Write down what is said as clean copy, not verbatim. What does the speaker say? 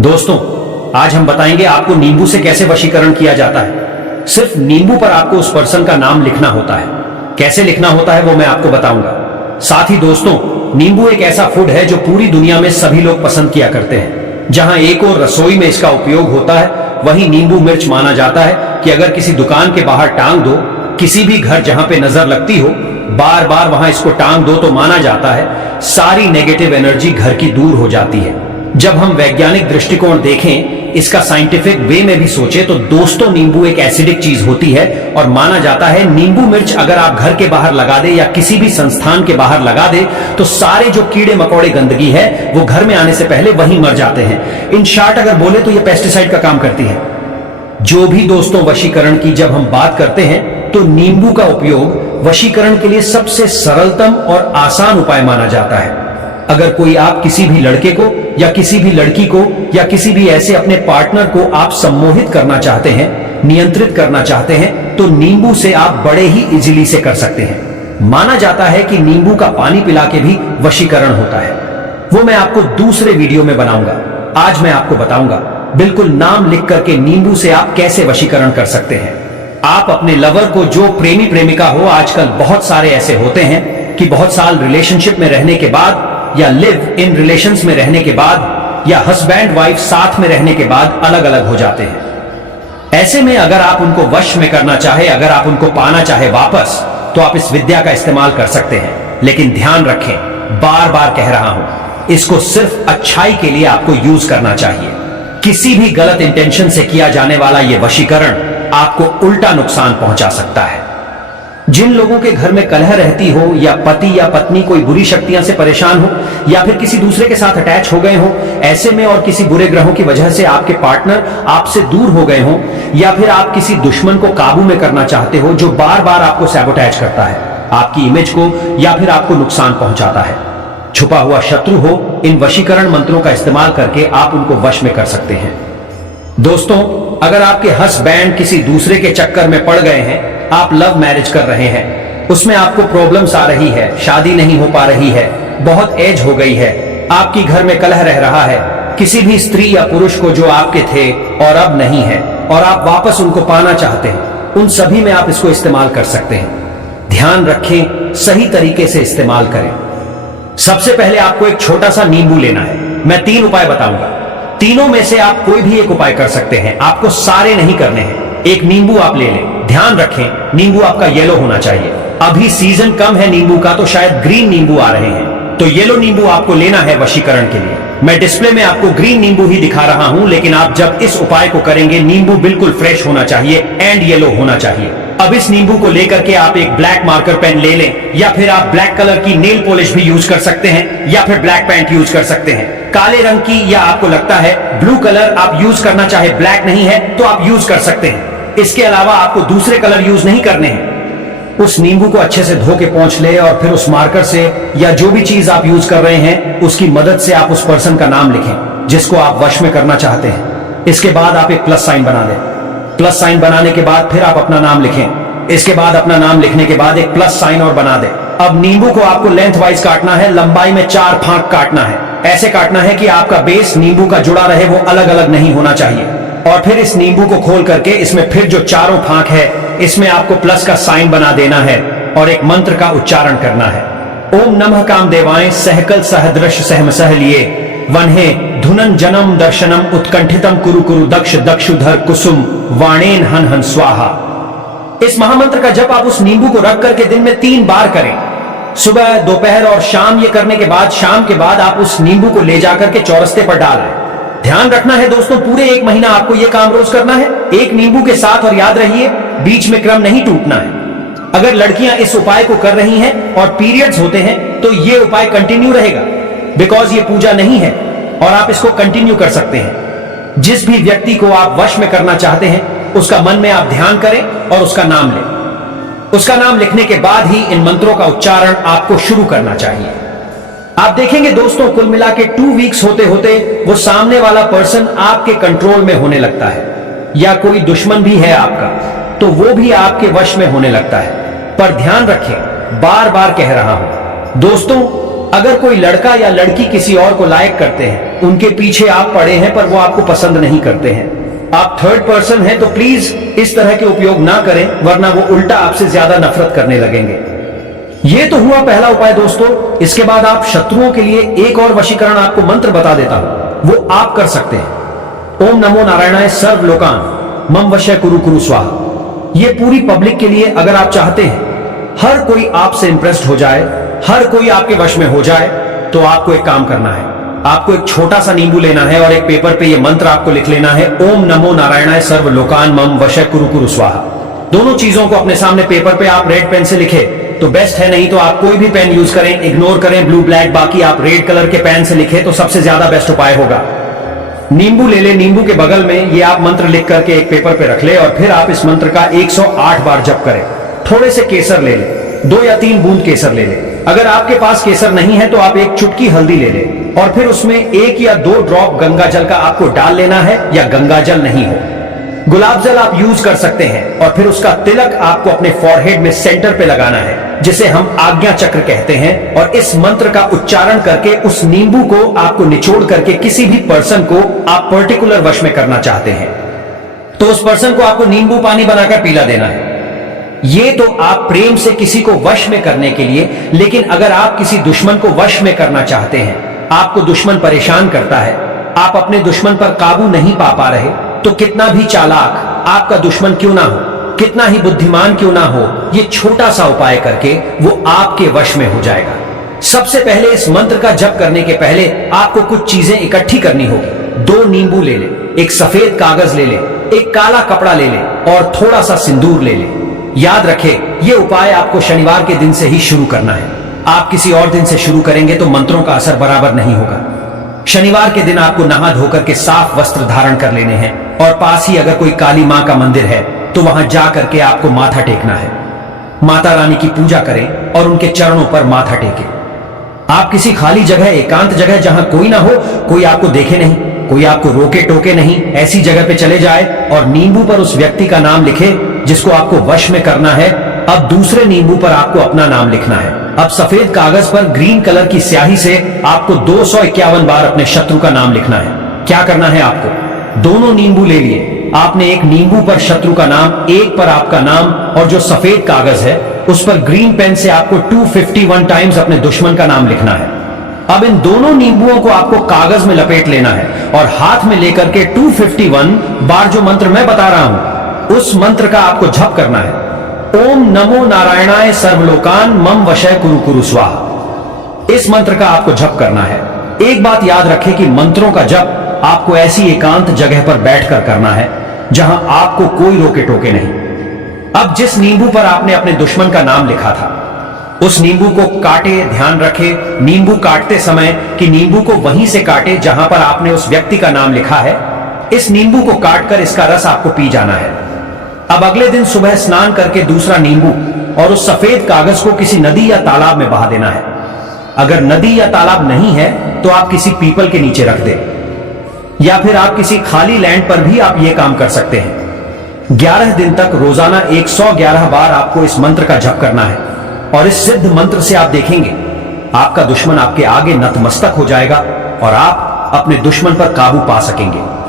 दोस्तों, आज हम बताएंगे आपको नींबू से कैसे वशीकरण किया जाता है। सिर्फ नींबू पर आपको उस पर्सन का नाम लिखना होता है। कैसे लिखना होता है वो मैं आपको बताऊंगा। साथ ही दोस्तों, नींबू एक ऐसा फूड है जो पूरी दुनिया में सभी लोग पसंद किया करते हैं। जहां एक और रसोई में इसका उपयोग होता है, वहीं नींबू मिर्च माना जाता है कि अगर किसी दुकान के बाहर टांग दो, किसी भी घर जहां पे नजर लगती हो, बार बार वहां इसको टांग दो, तो माना जाता है सारी नेगेटिव एनर्जी घर की दूर हो जाती है। जब हम वैज्ञानिक दृष्टिकोण देखें, इसका साइंटिफिक वे में भी सोचे, तो दोस्तों नींबू एक एसिडिक चीज होती है और माना जाता है नींबू मिर्च अगर आप घर के बाहर लगा दे या किसी भी संस्थान के बाहर लगा दे, तो सारे जो कीड़े मकोड़े गंदगी है वो घर में आने से पहले वहीं मर जाते हैं। इन शॉर्ट अगर बोले तो ये पेस्टिसाइड का काम करती है। जो भी दोस्तों वशीकरण की जब हम बात करते हैं, तो नींबू का उपयोग वशीकरण के लिए सबसे सरलतम और आसान उपाय माना जाता है। अगर कोई आप किसी भी लड़के को या किसी भी लड़की को या किसी भी ऐसे अपने पार्टनर को आप सम्मोहित करना चाहते हैं, नियंत्रित करना चाहते हैं, तो नींबू से आप बड़े ही इजीली से कर सकते हैं। माना जाता है कि नींबू का पानी पिला के भी वशीकरण होता है। वो मैं आपको दूसरे वीडियो में बनाऊंगा। आज मैं आपको बताऊंगा बिल्कुल नाम लिख करके नींबू से आप कैसे वशीकरण कर सकते हैं। आप अपने लवर को, जो प्रेमी प्रेमिका हो, आजकल बहुत सारे ऐसे होते हैं कि बहुत साल रिलेशनशिप में रहने के बाद या लिव इन रिलेशंस में रहने के बाद या हस्बैंड वाइफ साथ में रहने के बाद अलग अलग हो जाते हैं। ऐसे में अगर आप उनको वश में करना चाहे, अगर आप उनको पाना चाहे वापस, तो आप इस विद्या का इस्तेमाल कर सकते हैं। लेकिन ध्यान रखें, बार बार कह रहा हूं, इसको सिर्फ अच्छाई के लिए आपको यूज करना चाहिए। किसी भी गलत इंटेंशन से किया जाने वाला यह वशीकरण आपको उल्टा नुकसान पहुंचा सकता है। जिन लोगों के घर में कलह रहती हो, या पति या पत्नी कोई बुरी शक्तियां से परेशान हो, या फिर किसी दूसरे के साथ अटैच हो गए हो, ऐसे में और किसी बुरे ग्रहों की वजह से आपके पार्टनर आपसे दूर हो गए हो, या फिर आप किसी दुश्मन को काबू में करना चाहते हो जो बार बार आपको सैबोटैज करता है, आपकी इमेज को, या फिर आपको नुकसान पहुंचाता है, छुपा हुआ शत्रु हो, इन वशीकरण मंत्रों का इस्तेमाल करके आप उनको वश में कर सकते हैं। दोस्तों, अगर आपके हस्बैंड किसी दूसरे के चक्कर में पड़ गए हैं, आप लव मैरिज कर रहे हैं, उसमें आपको प्रॉब्लम्स आ रही है, शादी नहीं हो पा रही है, बहुत एज हो गई है, आपकी घर में कलह रह रहा है, किसी भी स्त्री या पुरुष को जो आपके थे और अब नहीं है, और आप वापस उनको पाना चाहते हैं, उन सभी में आप इसको इस्तेमाल कर सकते हैं। ध्यान रखें, सही तरीके से इस्तेमाल करें। सबसे पहले आपको एक छोटा सा नींबू लेना है। मैं 3 उपाय बताऊंगा, तीनों में से आप कोई भी एक उपाय कर सकते हैं, आपको सारे नहीं करने हैं। एक नींबू आप ले लें। ध्यान रखें, नींबू आपका येलो होना चाहिए। अभी सीजन कम है नींबू का, तो शायद ग्रीन नींबू आ रहे हैं, तो येलो नींबू आपको लेना है वशीकरण के लिए। मैं डिस्प्ले में आपको ग्रीन नींबू ही दिखा रहा हूं, लेकिन आप जब इस उपाय को करेंगे, नींबू बिल्कुल फ्रेश होना चाहिए एंड येलो होना चाहिए। अब इस नींबू को लेकर के आप एक ब्लैक मार्कर पेन ले लें, या फिर आप ब्लैक कलर की नेल पॉलिश भी यूज कर सकते हैं, या फिर ब्लैक पेंट यूज कर सकते हैं, काले रंग की, या आपको लगता है ब्लू कलर आप यूज करना चाहे, ब्लैक नहीं है तो आप यूज कर सकते हैं। इसके अलावा आपको दूसरे कलर यूज नहीं करने हैं। उस नींबू को अच्छे से धो के पोंछ ले, और फिर उस मार्कर से या जो भी चीज आप यूज कर रहे हैं, उसकी मदद से आप उस पर्सन का नाम लिखें जिसको आप वश में करना चाहते हैं। इसके बाद आप एक प्लस साइन बना दें। प्लस साइन बनाने के बाद फिर आप अपना नाम लिखें। इसके बाद अपना नाम लिखने के बाद एक प्लस साइन और बना दें। अब नींबू को आपको लेंथ वाइज काटना है, लंबाई में 4 फांक काटना है। ऐसे काटना है कि आपका बेस नींबू का जुड़ा रहे, वो अलग अलग नहीं होना चाहिए। और फिर इस नींबू को खोल करके इसमें फिर जो 4 फांक है, इसमें आपको प्लस का साइन बना देना है और एक मंत्र का उच्चारण करना है। ओम नमः कामदेवाय सहकल सहदृश सहमसह लिए वन्हे धुनन जनम दर्शनम उत्कंठितम कुरु कुरु दक्ष दक्षुधर कुसुम वाणेन हन हन स्वाहा। इस महामंत्र का जप आप उस नींबू को रख करके दिन में 3 बार करें, सुबह, दोपहर और शाम। ये करने के बाद, शाम के बाद आप उस नींबू को ले जाकर के चौरस्ते पर डालें। ध्यान रखना है दोस्तों, पूरे 1 महीना आपको यह काम रोज करना है, एक नींबू के साथ। और याद रहिए, बीच में क्रम नहीं टूटना है। अगर लड़कियां इस उपाय को कर रही हैं और पीरियड्स होते हैं, तो यह उपाय कंटिन्यू रहेगा, बिकॉज ये पूजा नहीं है, और आप इसको कंटिन्यू कर सकते हैं। जिस भी व्यक्ति को आप वश में करना चाहते हैं, उसका मन में आप ध्यान करें और उसका नाम लें। उसका नाम लिखने के बाद ही इन मंत्रों का उच्चारण आपको शुरू करना चाहिए। आप देखेंगे दोस्तों, कुल मिला के 2 वीक्स होते होते वो सामने वाला पर्सन आपके कंट्रोल में होने लगता है, या कोई दुश्मन भी है आपका, तो वो भी आपके वश में होने लगता है। पर ध्यान रखें, बार बार कह रहा हूं दोस्तों, अगर कोई लड़का या लड़की किसी और को लायक करते हैं, उनके पीछे आप पड़े हैं पर वो आपको पसंद नहीं करते हैं। आप थर्ड पर्सन हैं तो प्लीज इस तरह के उपयोग ना करें, वरना वो उल्टा आपसे ज्यादा नफरत करने लगेंगे। ये तो हुआ पहला उपाय दोस्तों। इसके बाद आप शत्रुओं के लिए एक और वशीकरण आपको मंत्र बता देता हूं, वो आप कर सकते हैं। ओम नमो नारायणाय सर्व लोकान मम वशय कुरु कुरु स्वाहा। ये पूरी पब्लिक के लिए अगर आप चाहते हैं हर कोई आपसे इंप्रेस्ड हो जाए, हर कोई आपके वश में हो जाए, तो आपको एक काम करना है। आपको एक छोटा सा नींबू लेना है और एक पेपर पे ये मंत्र आपको लिख लेना है, ओम नमो नारायणाय सर्व लोकान मम वशय कुरु कुरु स्वाहा। दोनों चीजों को अपने सामने पेपर पे आप रेड पेन से लिखे तो बेस्ट है, नहीं तो आप कोई भी पेन यूज करें, इग्नोर करें ब्लू ब्लैक, बाकी आप रेड कलर के पेन से लिखे तो सबसे ज्यादा बेस्ट उपाय होगा। नींबू ले ले, नींबू के बगल में ये आप मंत्र लिख करके एक पेपर पे रख ले और फिर आप इस मंत्र का 108 बार जप करें। थोड़े से केसर ले ले, 2 या 3 बूंद केसर ले ले। अगर आपके पास केसर नहीं है तो आप एक चुटकी हल्दी ले ले और फिर उसमें 1 या 2 ड्रॉप गंगा जल का आपको डाल लेना है, या गंगा जल नहीं हो गुलाब जल आप यूज कर सकते हैं। और फिर उसका तिलक आपको अपने फॉरहेड में सेंटर पे लगाना है, जिसे हम आज्ञा चक्र कहते हैं। और इस मंत्र का उच्चारण करके उस नींबू को आपको निचोड़ करके किसी भी पर्सन को आप पर्टिकुलर वश में करना चाहते हैं तो उस पर्सन को आपको नींबू पानी बनाकर पीला देना है। ये तो आप प्रेम से किसी को वश में करने के लिए, लेकिन अगर आप किसी दुश्मन को वश में करना चाहते हैं, आपको दुश्मन परेशान करता है, आप अपने दुश्मन पर काबू नहीं पा रहे, तो कितना भी चालाक आपका दुश्मन क्यों ना हो, कितना ही बुद्धिमान क्यों ना हो, ये छोटा सा उपाय करके वो आपके वश में हो जाएगा। सबसे पहले इस मंत्र का जप करने के पहले आपको कुछ चीजें इकट्ठी करनी होगी। 2 नींबू ले ले, एक सफेद कागज ले ले, एक काला कपड़ा ले ले और थोड़ा सा सिंदूर ले ले। याद रखें, यह उपाय आपको शनिवार के दिन से ही शुरू करना है। आप किसी और दिन से शुरू करेंगे तो मंत्रों का असर बराबर नहीं होगा। शनिवार के दिन आपको नहा धोकर के साफ वस्त्र धारण कर लेने हैं और पास ही अगर कोई काली मां का मंदिर है तो वहां जा करके आपको माथा टेकना है। माता रानी की पूजा करें और उनके चरणों पर माथा टेकें। आप किसी खाली जगह, एकांत जगह जहां कोई ना हो, कोई आपको देखे नहीं, कोई आपको रोके टोके नहीं, ऐसी जगह पे चले जाए और नींबू पर उस व्यक्ति का नाम लिखे जिसको आपको वश में करना है। अब दूसरे नींबू पर आपको अपना नाम लिखना है। अब सफेद कागज पर ग्रीन कलर की स्याही से आपको 251 बार अपने शत्रु का नाम लिखना है। क्या करना है आपको, दोनों नींबू ले लिए, आपने एक नींबू पर शत्रु का नाम, एक पर आपका नाम, और जो सफेद कागज है उस पर ग्रीन पेन से आपको 251 टाइम्स अपने दुश्मन का नाम लिखना है। अब इन दोनों नींबुओं को आपको कागज में लपेट लेना है और हाथ में लेकर के 251 बार जो मंत्र मैं बता रहा हूं उस मंत्र का आपको जप करना है। ओम नमो नारायणाय सर्वलोकान मम वशय कुरु कुरु स्वाहा। इस मंत्र का आपको जप करना है। एक बात याद रखें कि मंत्रों का जप आपको ऐसी एकांत जगह पर बैठकर करना है जहां आपको कोई रोके टोके नहीं। अब जिस नींबू पर आपने अपने दुश्मन का नाम लिखा था उस नींबू को काटे, ध्यान रखे नींबू काटते समय कि नींबू को वहीं से काटे जहां पर आपने उस व्यक्ति का नाम लिखा है। इस नींबू को काटकर इसका रस आपको पी जाना है। अब अगले दिन सुबह स्नान करके दूसरा नींबू और उस सफेद कागज को किसी नदी या तालाब में बहा देना है। अगर नदी या तालाब नहीं है तो आप किसी पीपल के नीचे रख दें, या फिर आप किसी खाली लैंड पर भी आप यह काम कर सकते हैं। 11 दिन तक रोजाना 111 बार आपको इस मंत्र का जप करना है और इस सिद्ध मंत्र से आप देखेंगे आपका दुश्मन आपके आगे नतमस्तक हो जाएगा और आप अपने दुश्मन पर काबू पा सकेंगे।